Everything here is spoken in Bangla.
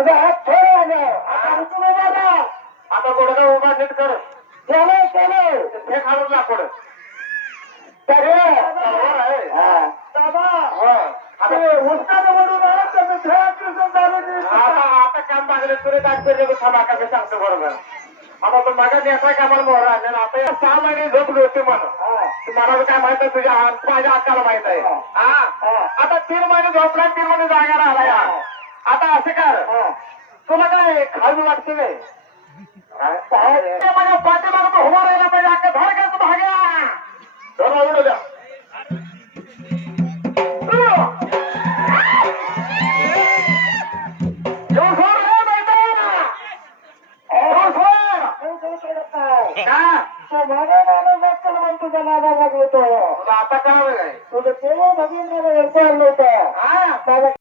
आता कोणाचा उभा करून आता काम पाहिलं तुरे दाखवले सांगतो बरोबर आम्हाला मागास याचा कामाला मोर आहे आता या महिने झोपली होती मला काय माहित आहे तुझ्या माझ्या अक्काला माहित आहे आता तीन महिने झोपला तीन महिने তো আতা কারবে গাই তো কোন ভগিন্দ্র এরকম হলো তো হ্যাঁ